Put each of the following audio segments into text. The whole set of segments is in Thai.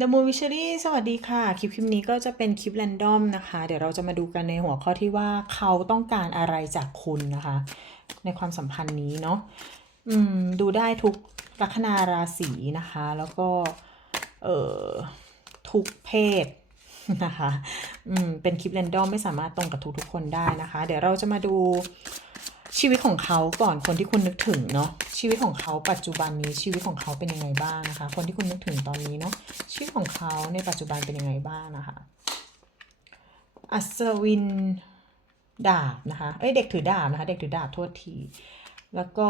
The Moon Witchery สวัสดีค่ะ คลิปคลิปนี้ก็จะเป็นคลิปแรนดอมนะคะ เดี๋ยวเราจะมาดูกันในหัวข้อที่ว่าเขาต้องการอะไรจากคุณนะคะ ในความสัมพันธ์นี้เนาะอืม ดูได้ทุกลัคนาราศีนะคะ แล้วก็ เอ่อ ทุกเพศนะคะ อืม เป็นคลิปแรนดอมไม่สามารถตรงกับทุกๆคนได้นะคะ เดี๋ยวเราจะมาดู ชีวิตของเขาก่อนคนที่คุณนึกถึงเนาะชีวิตของเขาปัจจุบันนี้ชีวิตของเขาเป็นยังไงบ้างนะคะ คนที่คุณนึกถึงตอนนี้เนาะชีวิตของเขาในปัจจุบันเป็นยังไงบ้างนะคะอัศวินดาบนะคะเอ้ยเด็กถือดาบนะคะ เด็กถือดาบโทษทีแล้วก็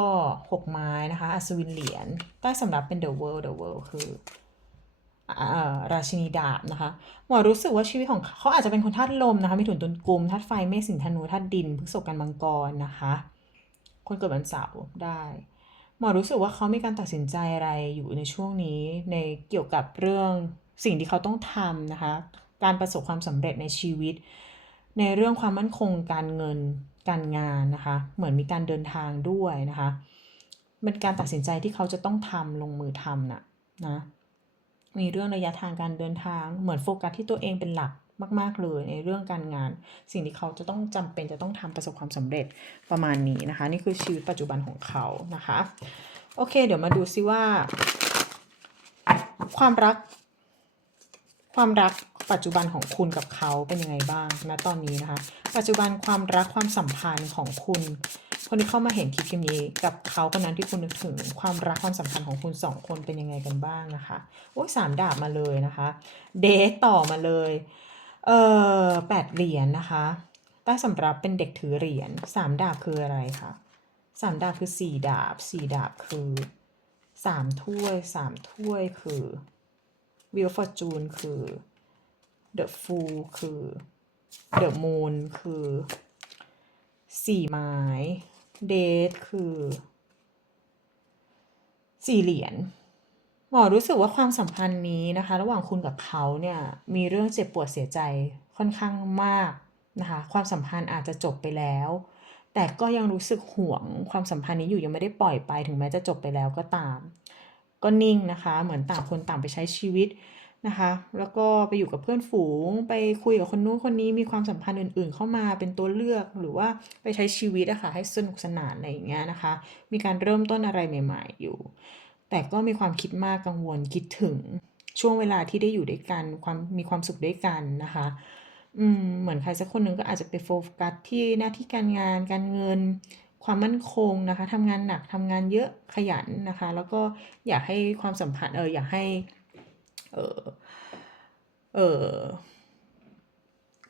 หกไม้นะคะอัศวินเหรียญใต้สำรับเป็น the world the world คือราชินีดาบนะคะหมอรู้สึกว่าชีวิตของเขาอาจจะเป็นคนธาตุลมนะคะ มีถุนตุนกลุมธาตุไฟเมษสิงธนูธาตุดินพฤษกันมังกรนะคะ คนเกิดวันเสาร์ได้ หมอรู้สึกว่าเขามีการตัดสินใจอะไรอยู่ในช่วงนี้ ในเกี่ยวกับเรื่องสิ่งที่เขาต้องทำนะคะ การประสบความสำเร็จในชีวิต ในเรื่องความมั่นคงการเงินการงานนะคะ เหมือนมีการเดินทางด้วยนะคะเป็นการตัดสินใจที่เขาจะต้องทำลงมือทำน่ะนะ มีเรื่องระยะทางการเดินทาง เหมือนโฟกัสที่ตัวเองเป็นหลัก มาก ๆ เลยในเรื่องการงาน สิ่งที่เขาจะต้องจำเป็นจะต้องทำประสบความสำเร็จประมาณนี้นะคะ นี่คือชีวิตปัจจุบันของเขานะคะ โอเค เดี๋ยวมาดูซิว่า ความรัก ความรักปัจจุบันของคุณกับเขาเป็นยังไงบ้างณตอนนี้นะคะ ปัจจุบันความรักความสัมพันธ์ของคุณ คนที่เข้ามาเห็นคลิปคลิปนี้กับเขาคนนั้นที่คุณนึกถึง ความรักความสัมพันธ์ของคุณสองคนเป็นยังไงกันบ้างนะคะโอ้ยสามดาบมาเลยนะคะ เดทต่อมาเลย เออแปดเหรียญนะคะใต้สำรับเป็นเด็กถือเหรียญสามดาบคืออะไรคะสามดาบคือสี่ดาบสี่ดาบคือสามถ้วยสามถ้วยคือ Wheel of Fortune คือ The Fool คือ The Moon คือสี่ไม้ Date คือสี่เหรียญ มอรู้สึกว่าความสัมพันธ์นี้นะคะ ระหว่างคุณกับเขาเนี่ยมีเรื่องเจ็บปวดเสียใจค่อนข้างมากนะคะความสัมพันธ์อาจจะจบไปแล้ว แต่ก็ยังรู้สึกห่วงความสัมพันธ์นี้อยู่ยังไม่ได้ปล่อยไปถึงแม้จะจบไปแล้วก็ตาม ก็นิ่งนะคะ เหมือนต่างคนต่างไปใช้ชีวิตนะคะ แล้วก็ไปอยู่กับเพื่อนฝูง ไปคุยกับคนนู้นคนนี้มีความสัมพันธ์อื่น ๆ เข้ามาเป็นตัวเลือกหรือว่าไปใช้ชีวิตอะคะ่ะให้สนุกสนานอะไรอย่างเงี้ยนะคะ มีการเริ่มต้นอะไรใหม่ ๆ อยู่ แต่ก็มีความคิดมากกังวลคิดถึงช่วงเวลาที่ได้อยู่ด้วยกันความมีความสุขด้วยกันนะคะอืมเหมือนใครสักคนหนึ่งก็อาจจะไปโฟกัสที่หน้าที่การงานการเงิน ความมั่นคงนะคะทำงานหนักทำงานเยอะขยันนะคะ แล้วก็อยากให้ความสัมพันธ์เอออยากให้เออเออ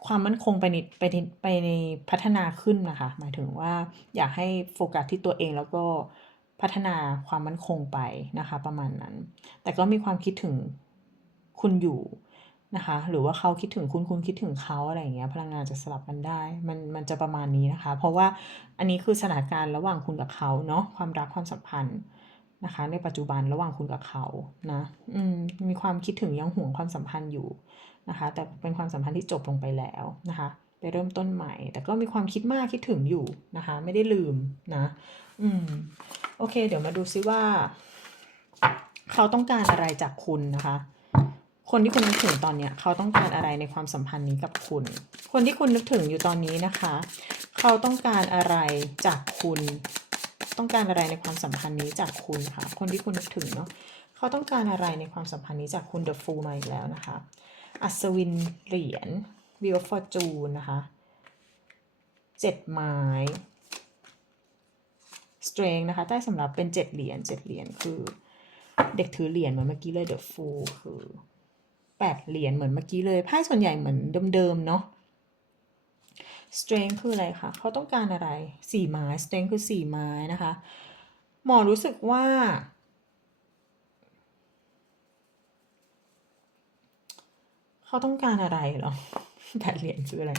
ความมั่นคงไปในไปในไปในพัฒนาขึ้นนะคะ หมายถึงว่าอยากให้โฟกัสที่ตัวเองแล้วก็ พัฒนาความมั่นคงไปนะคะ ประมาณนั้น แต่ก็มีความคิดถึงคุณอยู่นะคะ หรือว่าเขาคิดถึงคุณคุณคิดถึงเขาอะไรอย่างเงี้ยพลังงานจะสลับกันได้ มันมันจะประมาณนี้นะคะ เพราะว่าอันนี้คือสถานการณ์ระหว่างคุณกับเขาเนาะความรักความสัมพันธ์นะคะ ในปัจจุบันระหว่างคุณกับเขานะอืมมีความคิดถึงยังห่วงความสัมพันธ์อยู่นะคะ แต่เป็นความสัมพันธ์ที่จบลงไปแล้วนะคะ ไปเริ่มต้นใหม่ แต่ก็มีความคิดมากคิดถึงอยู่นะคะ ไม่ได้ลืมนะ อืม โอเค เดี๋ยวมาดูซิว่า เขาต้องการอะไรจากคุณนะคะ คนที่คุณนึกถึงตอนเนี้ย เขาต้องการอะไรในความสัมพันธ์นี้กับคุณ คนที่คุณนึกถึงอยู่ตอนนี้นะคะ เขาต้องการอะไรจากคุณ ต้องการอะไรในความสัมพันธ์นี้จากคุณค่ะ คนที่คุณนึกถึงเนาะ เขาต้องการอะไรในความสัมพันธ์นี้จากคุณ The Fool มาอีกแล้วนะคะ อัศวินเหรียญ Wheel of Fortune นะคะเจ็ดไม้ strength นะคะ ใต้สำหรับเป็นเจ็ดเหรียญเจ็ดเหรียญคือเด็กถือเหรียญเหมือนเมื่อกี้เลย the fool คือแปดเหรียญเหมือนเมื่อกี้เลยไพ่ส่วนใหญ่เหมือนเดิมๆเนาะ strength คืออะไรคะเขาต้องการอะไรสี่ไม้ strength คือสี่ไม้นะคะ หมอรู้สึกว่าเขาต้องการอะไรหรอ แปดเหรียญคืออะไร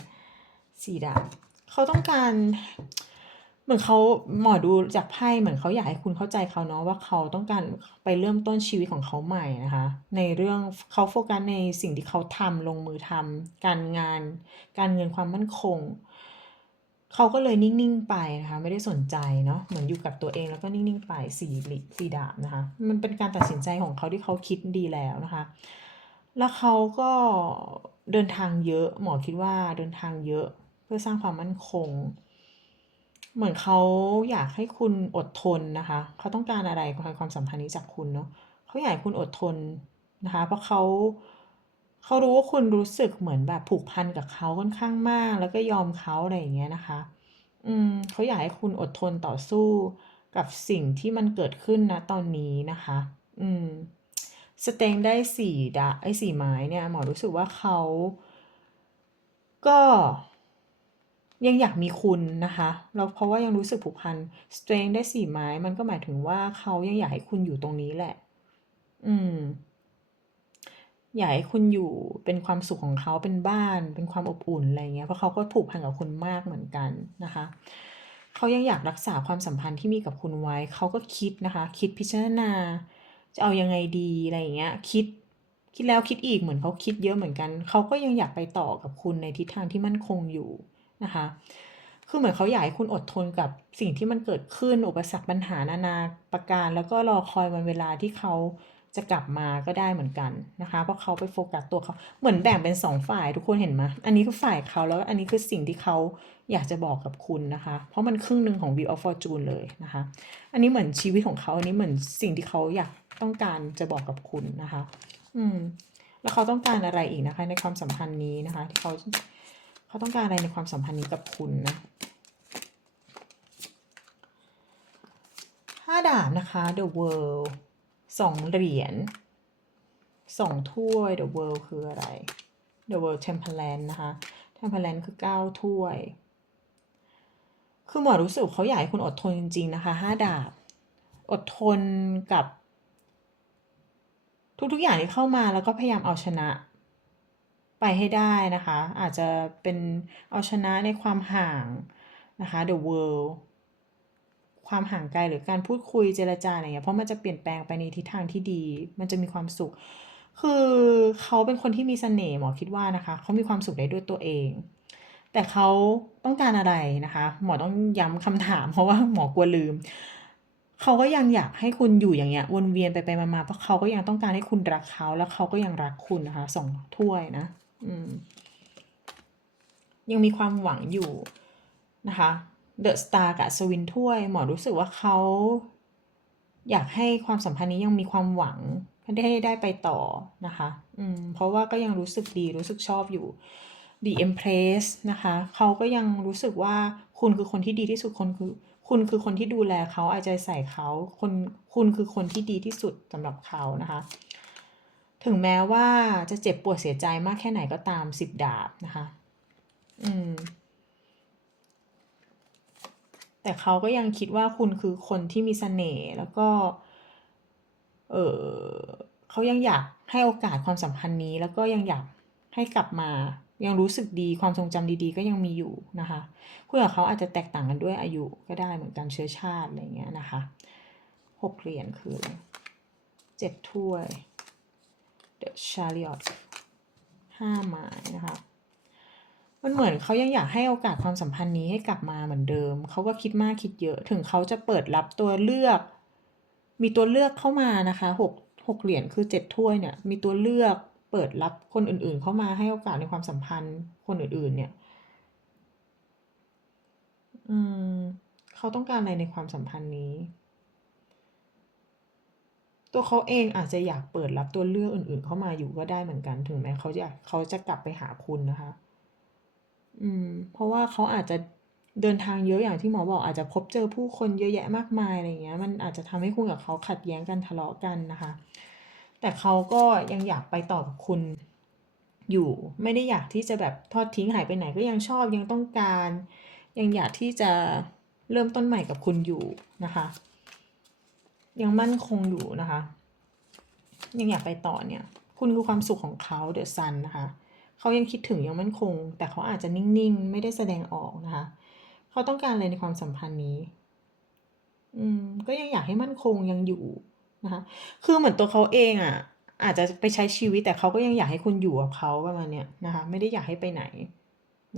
สี่ดาบเขาต้องการ เหมือนเขาหมอดูจากไพ่เหมือนเขาอยากให้คุณเข้าใจเขาเนาะว่าเขาต้องการไปเริ่มต้นชีวิตของเขาใหม่นะคะ ในเรื่องเขาโฟกัสในสิ่งที่เขาทำลงมือทำการงาน การเงินความมั่นคงเขาก็เลยนิ่งๆไปนะคะไม่ได้สนใจเนาะเหมือนอยู่กับตัวเองแล้วก็นิ่งๆไปสี่หลีสี่ดาบนะคะ มันเป็นการตัดสินใจของเขาที่เขาคิดดีแล้วนะคะ แล้วเขาก็เดินทางเยอะหมอคิดว่าเดินทางเยอะเพื่อสร้างความมั่นคง เหมือนเขาอยากให้คุณอดทนนะคะเขาต้องการอะไรในความสัมพันธ์นี้จากคุณเนาะเขาอยากให้คุณอดทนนะคะ เพราะเขาเขารู้ว่าคุณรู้สึกเหมือนแบบผูกพันกับเขาค่อนข้างมาก แล้วก็ยอมเขาอะไรอย่างเงี้ยนะคะ อืมเขาอยากให้คุณอดทนต่อสู้กับสิ่งที่มันเกิดขึ้นนะตอนนี้นะคะ อืม สเต็งได้สี่ดาไอ้สี่ไม้เนี่ยหมอรู้สึกว่าเขาก็ยังอยากมีคุณนะคะแล้วเพราะว่ายังรู้สึกผูกพันสเตรงได้สี่ไม้มันก็หมายถึงว่าเขายังอยากให้คุณอยู่ตรงนี้แหละ อืม อยากให้คุณอยู่เป็นความสุขของเขาเป็นบ้าน เป็นความอบอุ่นอะไรเงี้ยเพราะเขาก็ผูกพันกับคุณมากเหมือนกันนะคะเขายังอยากรักษาความสัมพันธ์ที่มีกับคุณไว้เขาก็คิดนะคะ คิดพิจารณา จะเอายังไงดีอะไรอย่างเงี้ย คิดคิดแล้วคิดอีกเหมือนเขาคิดเยอะเหมือนกัน เขาก็ยังอยากไปต่อกับคุณในทิศทางที่มั่นคงอยู่นะคะ คือเหมือนเขาอยากให้คุณอดทนกับสิ่งที่มันเกิดขึ้นอุปสรรคปัญหานานาประการ แล้วก็รอคอยวันเวลาที่เขาจะกลับมาก็ได้เหมือนกันนะคะ เพราะเขาไปโฟกัสตัวเขาเหมือนแบ่งเป็นสองฝ่ายทุกคนเห็นไหมอันนี้คือฝ่ายเขาแล้วอันนี้คือสิ่งที่เขาอยากจะบอกกับคุณนะคะ เพราะมันครึ่งหนึ่งของ Wheel of Fortune เลยนะคะ อันนี้เหมือนชีวิตของเขาอันนี้เหมือนสิ่งที่เขาอยาก ต้องการจะบอกกับคุณนะคะ อืม แล้วเขาต้องการอะไรอีกนะคะ ในความสัมพันธ์นี้นะคะ ที่เขาเขาต้องการอะไรในความสัมพันธ์นี้กับคุณนะห้าดาบนะคะ The World สองเหรียญสองถ้วย The World คืออะไร The World Temperance นะคะ Temperance คือเก้าถ้วย คือหมอรู้สึกเขาอยากให้คุณอดทนจริง ๆ นะคะห้าดาบ อดทนกับ ทุกๆอย่างที่เข้ามาแล้วก็พยายามเอาชนะ ไปให้ได้นะคะ อาจจะเป็นเอาชนะในความห่างนะคะ The World ความห่างไกลหรือการพูดคุยเจรจาอะไรเงี้ยเพราะมันจะเปลี่ยนแปลงไปในทิศทางที่ดี มันจะมีความสุข คือเขาเป็นคนที่มีเสน่ห์หมอคิดว่านะคะเขามีความสุขได้ด้วยตัวเอง แต่เขาต้องการอะไรนะคะ หมอต้องย้ำคำถามเพราะว่าหมอกลัวลืม เขาก็ยังอยากให้คุณอยู่อย่างเงี้ยวนเวียนไปไปมาๆเพราะเขาก็ยังต้องการให้คุณรักเขาแล้วเขาก็ยังรักคุณนะคะสองถ้วยนะ อืม ยังมีความหวังอยู่นะคะเดอะสตาร์กับสวินถ้วย หมอรู้สึกว่าเขาอยากให้ความสัมพันธ์นี้ยังมีความหวังได้ได้ไปต่อนะคะ อืม เพราะว่าก็ยังรู้สึกดีรู้สึกชอบอยู่ The Empress นะคะ เขาก็ยังรู้สึกว่าคุณคือคนที่ดีที่สุดคนคือ คุณคือคนที่ดูแลเขาเอาใจใส่เขาคนคุณคือคนที่ดีที่สุดสำหรับเขานะคะ ถึงแม้ว่าจะเจ็บปวดเสียใจมากแค่ไหนก็ตามสิบดาบนะคะ อืม แต่เขาก็ยังคิดว่าคุณคือคนที่มีเสน่ห์แล้วก็ เออเขายังอยากให้โอกาสความสัมพันธ์นี้ แล้วก็ยังอยากให้กลับมา ยังรู้สึกดีความทรงจำดีๆ ก็ยังมีอยู่นะคะคุณกับเขาอาจจะแตกต่างกันด้วยอายุก็ได้เหมือนกันเชื้อชาติอะไรเงี้ยนะคะหกเหรียญคือเจ็ดถ้วย The Chariot ห้าไม้นะคะมันเหมือนเขายังอยากให้โอกาสความสัมพันธ์นี้ให้กลับมาเหมือนเดิม เขาก็คิดมากคิดเยอะถึงเขาจะเปิดรับตัวเลือก มีตัวเลือกเข้ามานะคะหกหกเหรียญคือเจ็ดถ้วยเนี่ยมีตัวเลือก เปิดรับคนอื่นๆ เข้ามาให้โอกาสในความสัมพันธ์คนอื่นๆ เนี่ย อืม เขาต้องการอะไรในความสัมพันธ์นี้ ตัวเขาเองอาจจะอยากเปิดรับตัวเลือกอื่น ๆ เข้ามาอยู่ก็ได้เหมือนกัน ถึงแม้เขาอยากเขาจะกลับไปหาคุณนะคะ อืม เพราะว่าเขาอาจจะเดินทางเยอะอย่างที่หมอบอกอาจจะพบเจอผู้คนเยอะแยะมากมายอะไรเงี้ย มันอาจจะทำให้คุณกับเขาขัดแย้งกันทะเลาะกันนะคะ แต่เขาก็ยังอยากไปต่อกับคุณอยู่ ไม่ได้อยากที่จะแบบทอดทิ้งหายไปไหนก็ยังชอบยังต้องการ ยังอยากที่จะเริ่มต้นใหม่กับคุณอยู่นะคะ ยังมั่นคงอยู่นะคะ ยังอยากไปต่อเนี่ย คุณคือความสุขของเขาเดอะซันนะคะเขายังคิดถึงยังมั่นคง แต่เขาอาจจะนิ่งๆ ไม่ได้แสดงออกนะคะเขาต้องการอะไรในความสัมพันธ์นี้ อืม ก็ยังอยากให้มั่นคงยังอยู่ นะคะคือเหมือนตัวเขาเองอะ อาจจะไปใช้ชีวิตแต่เขาก็ยังอยากให้คุณอยู่กับเขาประมาณเนี้ยนะคะ ไม่ได้อยากให้ไปไหน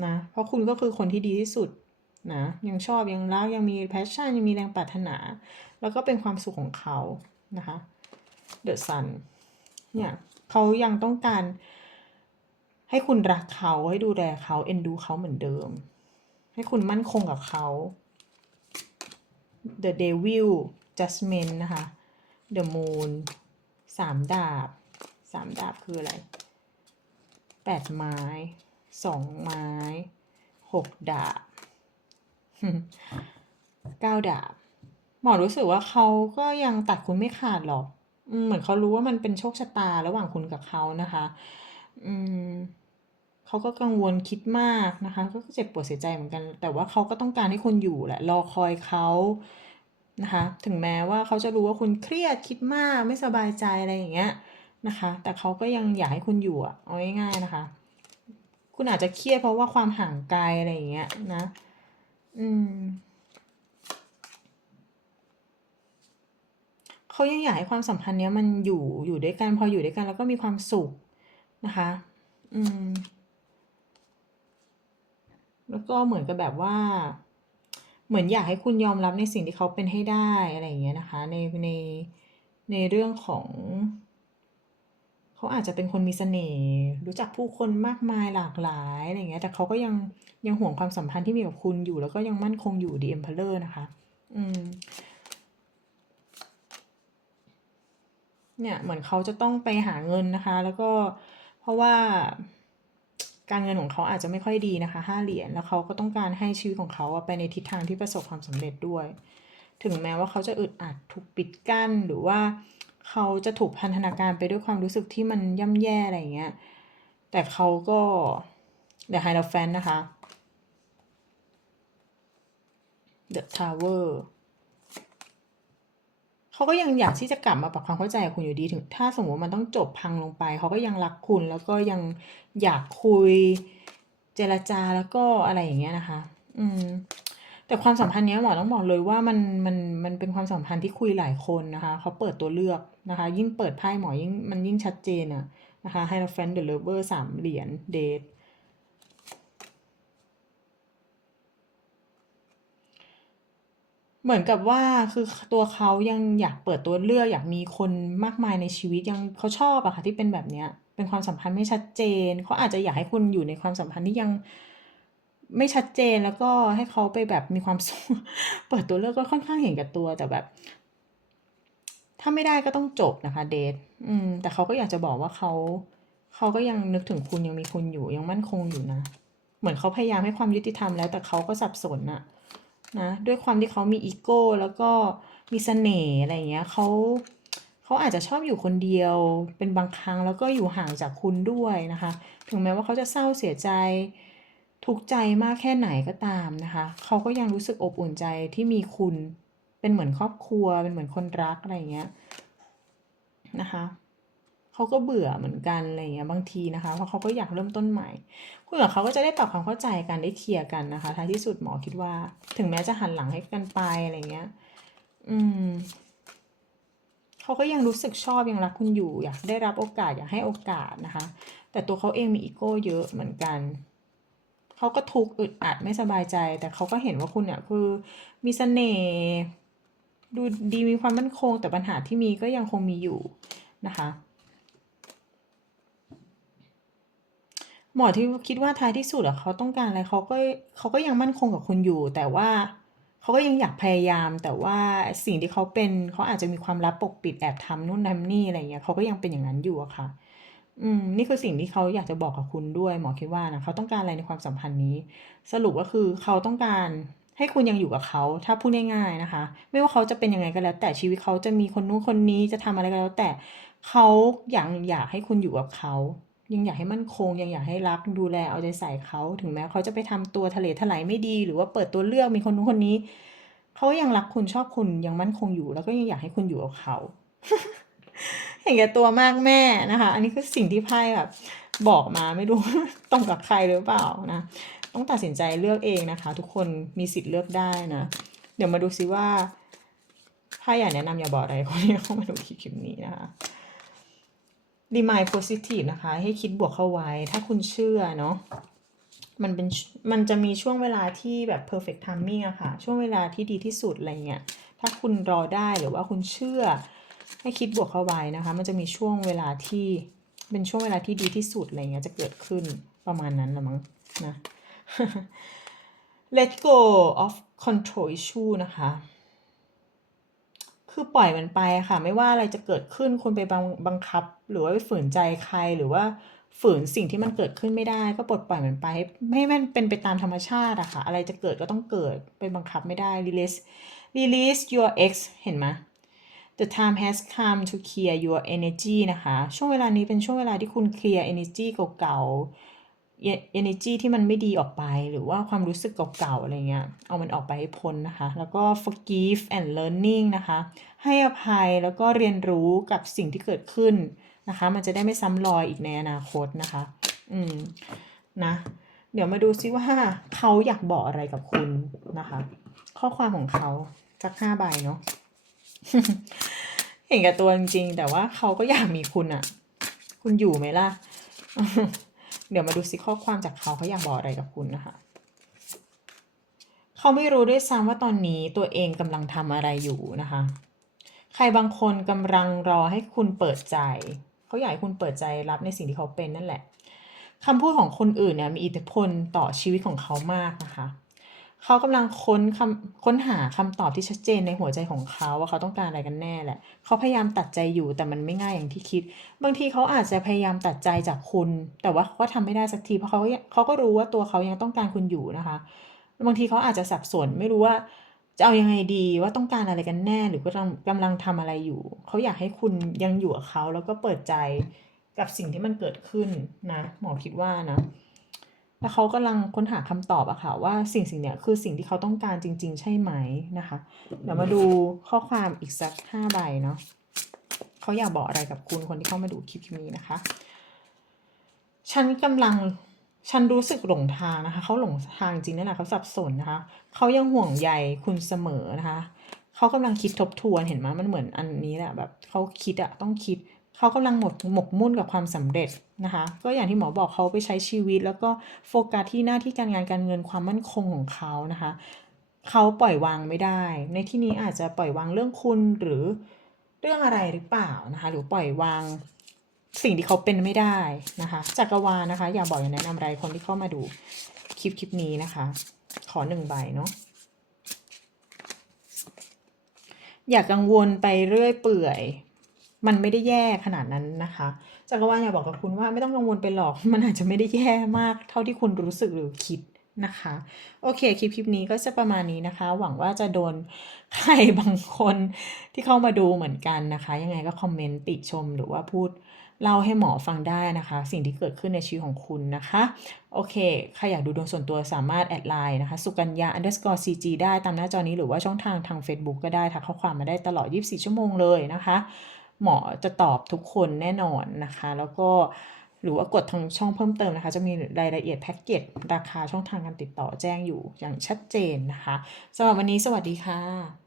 นะเพราะคุณก็คือคนที่ดีที่สุดนะยังชอบยังรักยังมีแพชชั่นยังมีแรงปรารถนา แล้วก็เป็นความสุขของเขานะคะ The Sun เนี่ยเขายังต้องการ ให้คุณรักเขาให้ดูแลเขาเอ็นดูเขาเหมือนเดิม ให้คุณมั่นคงกับเขา The Devil Judgment นะคะ The Moon สามดาบสามดาบคืออะไรแปดไม้สองไม้หกดาบเก้าดาบ หมอรู้สึกว่าเขาก็ยังตัดคุณไม่ขาดหรอกเหมือนเขารู้ว่ามันเป็นโชคชะตาระหว่างคุณกับเขานะคะ อืมเขาก็กังวลคิดมากนะคะ ก็เจ็บปวดเสียใจเหมือนกัน แต่ว่าเขาก็ต้องการให้คุณอยู่แหละ รอคอยเขา นะคะ ถึงแม้ว่าเขาจะรู้ว่าคุณเครียดคิดมากไม่สบายใจอะไรอย่างเงี้ยนะคะ แต่เขาก็ยังอยากให้คุณอยู่อะเอาง่ายๆนะคะ คุณอาจจะเครียดเพราะว่าความห่างไกลอะไรอย่างเงี้ยนะ อืมเขายังอยากให้ความสัมพันธ์เนี้ยมันอยู่อยู่ด้วยกันพออยู่ด้วยกันแล้วก็มีความสุขนะคะ อืม แล้วก็เหมือนกับแบบว่า เหมือนอยากให้คุณยอมรับในสิ่งที่เขาเป็นให้ได้อะไรอย่างเงี้ยนะคะ ในในในเรื่องของ เขาอาจจะเป็นคนมีเสน่ห์รู้จักผู้คนมากมายหลากหลายอะไรเงี้ย แต่เขาก็ยังยังห่วงความสัมพันธ์ที่มีกับคุณอยู่ แล้วก็ยังมั่นคงอยู่ดีเอ็มพลเลอร์นะคะ อืม เนี่ยเหมือนเขาจะต้องไปหาเงินนะคะ แล้วก็เพราะว่า การเงินของเขาอาจจะไม่ค่อยดีนะคะห้าเหรียญแล้วเขาก็ต้องการให้ชีวิตของเขาไปในทิศทางที่ประสบความสำเร็จด้วย ถึงแม้ว่าเขาจะอึดอัดถูกปิดกั้นหรือว่าเขาจะถูกพันธนาการไปด้วยความรู้สึกที่มันย่ำแย่อะไรอย่างเงี้ยแต่เขาก็เดี๋ยวไฮเราแฟนนะคะ The Tower เขาก็ยังอยากที่จะกลับมาปรับความเข้าใจกับคุณอยู่ดีถึง ถ้าสมมติมันต้องจบพังลงไป เขาก็ยังรักคุณแล้วก็ยังอยากคุยเจรจาแล้วก็อะไรอย่างเงี้ยนะคะ อืม แต่ความสัมพันธ์เนี้ยหมอต้องบอกเลยว่ามันมันมันเป็นความสัมพันธ์ที่คุยหลายคนนะคะเขาเปิดตัวเลือกนะคะ ยิ่งเปิดไพ่หมอยิ่งมันยิ่งชัดเจนอะนะคะให้เราแฟนเดอะเลเวอร์สามเหรียญเดท เหมือนกับว่าคือตัวเขายังอยากเปิดตัวเลือกอยากมีคนมากมายในชีวิตยังเขาชอบอะค่ะที่เป็นแบบเนี้ย เป็นความสัมพันธ์ไม่ชัดเจนเขาอาจจะอยากให้คุณอยู่ในความสัมพันธ์ที่ยังไม่ชัดเจนแล้วก็ให้เขาไปแบบมีความสุขเปิดตัวเลือกก็ค่อนข้างเห็นกับตัวแต่แบบ ถ้าไม่ได้ก็ต้องจบนะคะ เดทอืม แต่เขาก็อยากจะบอกว่าเขาเขาก็ยังนึกถึงคุณยังมีคุณอยู่ยังมั่นคงอยู่นะ เหมือนเขาพยายามให้ความยุติธรรมแล้วแต่เขาก็สับสนอะ นะด้วยความที่เขามีอีโก้แล้วก็มีเสน่ห์อะไรเงี้ยเขาเขาอาจจะชอบอยู่คนเดียวเป็นบางครั้งแล้วก็อยู่ห่างจากคุณด้วยนะคะ ถึงแม้ว่าเขาจะเศร้าเสียใจทุกข์ใจมากแค่ไหนก็ตามนะคะ เขาก็ยังรู้สึกอบอุ่นใจที่มีคุณเป็นเหมือนครอบครัวเป็นเหมือนคนรักอะไรเงี้ยนะคะ เขาก็เบื่อเหมือนกันอะไรเงี้ยบางทีนะคะเพราะเขาก็อยากเริ่มต้นใหม่คุณกับเขาก็จะได้ปรับความเข้าใจกันได้เคลียร์กันนะคะท้ายที่สุดหมอคิดว่า ถึงแม้จะหันหลังให้กันไปอะไรเงี้ย อืมเขาก็ยังรู้สึกชอบยังรักคุณอยู่ อยากได้รับโอกาสอยากให้โอกาสนะคะ แต่ตัวเขาเองมีอีโก้เยอะเหมือนกันเขาก็ทุกข์อึดอัดไม่สบายใจ แต่เขาก็เห็นว่าคุณเนี่ยคือมีเสน่ห์ดูดีมีความมั่นคงแต่ปัญหาที่มีก็ยังคงมีอยู่นะคะ หมอที่คิดว่าท้ายที่สุดอะเขาต้องการอะไรเขาก็เขาก็ยังมั่นคงกับคุณอยู่ แต่ว่าเขาก็ยังอยากพยายาม แต่ว่าสิ่งที่เขาเป็นเขาอาจจะมีความลับปกปิดแอบทำนู่นทำนี่อะไรเงี้ยเขาก็ยังเป็นอย่างนั้นอยู่อะค่ะ อืมนี่คือสิ่งที่เขาอยากจะบอกกับคุณด้วย หมอคิดว่านะเขาต้องการอะไรในความสัมพันธ์นี้ สรุปก็คือเขาต้องการให้คุณยังอยู่กับเขาถ้าพูดง่ายๆนะคะ ไม่ว่าเขาจะเป็นยังไงก็แล้ว แต่ชีวิตเขาจะมีคนนู้นคนนี้จะทำอะไรก็แล้ว แต่เขาอยากอยากให้คุณอยู่กับเขา ยังอยากให้มั่นคง ยังอยากให้รักดูแลเอาใจใส่เขา ถึงแม้เขาจะไปทำตัวทะเลถลายไม่ดี หรือว่าเปิดตัวเลือกมีคนนู้นคนนี้ เขายังรักคุณชอบคุณยังมั่นคงอยู่ แล้วก็ยังอยากให้คุณอยู่กับเขาเห็นแก่ตัวมากแม่นะคะ อันนี้คือสิ่งที่ไพ่แบบบอกมาไม่รู้ตรงกับใครหรือเปล่านะต้องตัดสินใจเลือกเองนะคะ ทุกคนมีสิทธิ์เลือกได้นะ เดี๋ยวมาดูซิว่าไพ่อยากแนะนำอย่าบอกอะไรคนที่เข้ามาดูคลิปนี้นะคะ รีมายโพซิทีฟนะคะ ให้คิดบวกเข้าไว้ ถ้าคุณเชื่อเนาะมันเป็นมันจะมีช่วงเวลาที่แบบ perfect timing อะค่ะ ช่วงเวลาที่ดีที่สุดอะไรเงี้ยถ้าคุณรอได้หรือว่าคุณเชื่อ ให้คิดบวกเข้าไว้นะคะ มันจะมีช่วงเวลาที่เป็นช่วงเวลาที่ดีที่สุดอะไรเงี้ยจะเกิดขึ้นประมาณนั้นละมั้งนะ let go of control issue นะคะ คือปล่อยมันไปค่ะ ไม่ว่าอะไรจะเกิดขึ้นคุณไปบังบังคับ หรือว่าไปฝืนใจใครหรือว่าฝืนสิ่งที่มันเกิดขึ้นไม่ได้ ก็ปลดปล่อยมันไปให้ให้มันเป็นไปตามธรรมชาติอะค่ะ อะไรจะเกิดก็ต้องเกิดไปบังคับไม่ได้ release release your ex เห็นไหม The time has come to clear your energy นะคะ ช่วงเวลานี้เป็นช่วงเวลาที่คุณเคลียร์ energy เก่าๆ energy ที่มันไม่ดีออกไป หรือว่าความรู้สึกเก่าๆอะไรเงี้ย เอามันออกไปให้พ้นนะคะ แล้วก็ forgive and learning นะคะ ให้อภัยแล้วก็เรียนรู้กับสิ่งที่เกิดขึ้นนะคะ มันจะได้ไม่ซ้ำรอยอีกในอนาคตนะคะ อืม นะ เดี๋ยวมาดูซิว่าเขาอยากบอกอะไรกับคุณนะคะ ข้อความของเขาสักห้าใบเนาะ เห็นกับตัวจริงๆ แต่ว่าเขาก็อยากมีคุณอะคุณอยู่ไหมล่ะ เดี๋ยวมาดูสิข้อความจากเขาเขาอยากบอกอะไรกับคุณนะคะ เขาไม่รู้ด้วยซ้ำว่าตอนนี้ตัวเองกำลังทำอะไรอยู่นะคะ ใครบางคนกำลังรอให้คุณเปิดใจ เขาอยากให้คุณเปิดใจรับในสิ่งที่เขาเป็นนั่นแหละคำพูดของคนอื่นเนี่ยมีอิทธิพลต่อชีวิตของเขามากนะคะ เขากำลังค้นคำค้นหาคำตอบที่ชัดเจนในหัวใจของเขาว่าเขาต้องการอะไรกันแน่แหละ เขาพยายามตัดใจอยู่แต่มันไม่ง่ายอย่างที่คิด บางทีเขาอาจจะพยายามตัดใจจากคุณ แต่ว่าเขาก็ทำไม่ได้สักทีเพราะเขาเขาก็รู้ว่าตัวเขายังต้องการคุณอยู่นะคะ บางทีเขาอาจจะสับสนไม่รู้ว่าจะเอายังไงดีว่าต้องการอะไรกันแน่หรือกำลังกำลังทำอะไรอยู่ เขาอยากให้คุณยังอยู่กับเขาแล้วก็เปิดใจกับสิ่งที่มันเกิดขึ้นนะ หมอคิดว่านะ แล้วเขากำลังค้นหาคำตอบอะค่ะ ว่าสิ่งสิ่งเนี้ยคือสิ่งที่เขาต้องการจริง ๆ ใช่ไหมนะคะ เดี๋ยวมาดูข้อความอีกสักห้าใบเนาะเขาอยากบอกอะไรกับคุณคนที่เข้ามาดูคลิปนี้นะคะ ฉันกำลังฉันรู้สึกหลงทางนะคะ เขาหลงทางจริงนั่นแหละเขาสับสนนะคะ เขายังห่วงใยคุณเสมอนะคะ เขากำลังคิดทบทวนเห็นไหมมันเหมือนอันนี้แหละแบบเขาคิดอะต้องคิด เขากำลังหมดหมกมุ่นกับความสำเร็จนะคะ ก็อย่างที่หมอบอกเขาไปใช้ชีวิต แล้วก็โฟกัสที่หน้าที่การงานการเงินความมั่นคงของเขานะคะเขาปล่อยวางไม่ได้ ในที่นี้อาจจะปล่อยวางเรื่องคุณหรือเรื่องอะไรหรือเปล่านะคะหรือปล่อยวางสิ่งที่เขาเป็นไม่ได้นะคะจักรวาลนะคะ อยากบอกอยากแนะนำอะไรคนที่เข้ามาดูคลิปคลิปนี้นะคะ ขอหนึ่งใบเนาะอย่ากังวลไปเรื่อยเปื่อย มันไม่ได้แย่ขนาดนั้นนะคะจักรวาลอยากบอกกับคุณว่าไม่ต้องกังวลไปหรอก มันอาจจะไม่ได้แย่มากเท่าที่คุณรู้สึกหรือคิดนะคะ โอเค คลิปคลิปนี้ก็จะประมาณนี้นะคะ หวังว่าจะโดนใครบางคนที่เข้ามาดูเหมือนกันนะคะ ยังไงก็คอมเมนต์ติชมหรือว่าพูดเล่าให้หมอฟังได้นะคะ สิ่งที่เกิดขึ้นในชีวิตของคุณนะคะ โอเค ใครอยากดูดวงส่วนตัวสามารถแอดไลน์นะคะ สุกัญญา underscore cg ได้ตามหน้าจอนี้หรือว่าช่องทางทาง Facebook ก็ได้ทักข้อความมาได้ตลอด 24 ชั่วโมงเลยนะคะ หมอจะตอบทุกคนแน่นอนนะคะ แล้วก็หรือว่ากดทางช่องเพิ่มเติมนะคะ จะมีรายละเอียดแพ็กเกจราคาช่องทางการติดต่อแจ้งอยู่อย่างชัดเจนนะคะสำหรับวันนี้สวัสดีค่ะ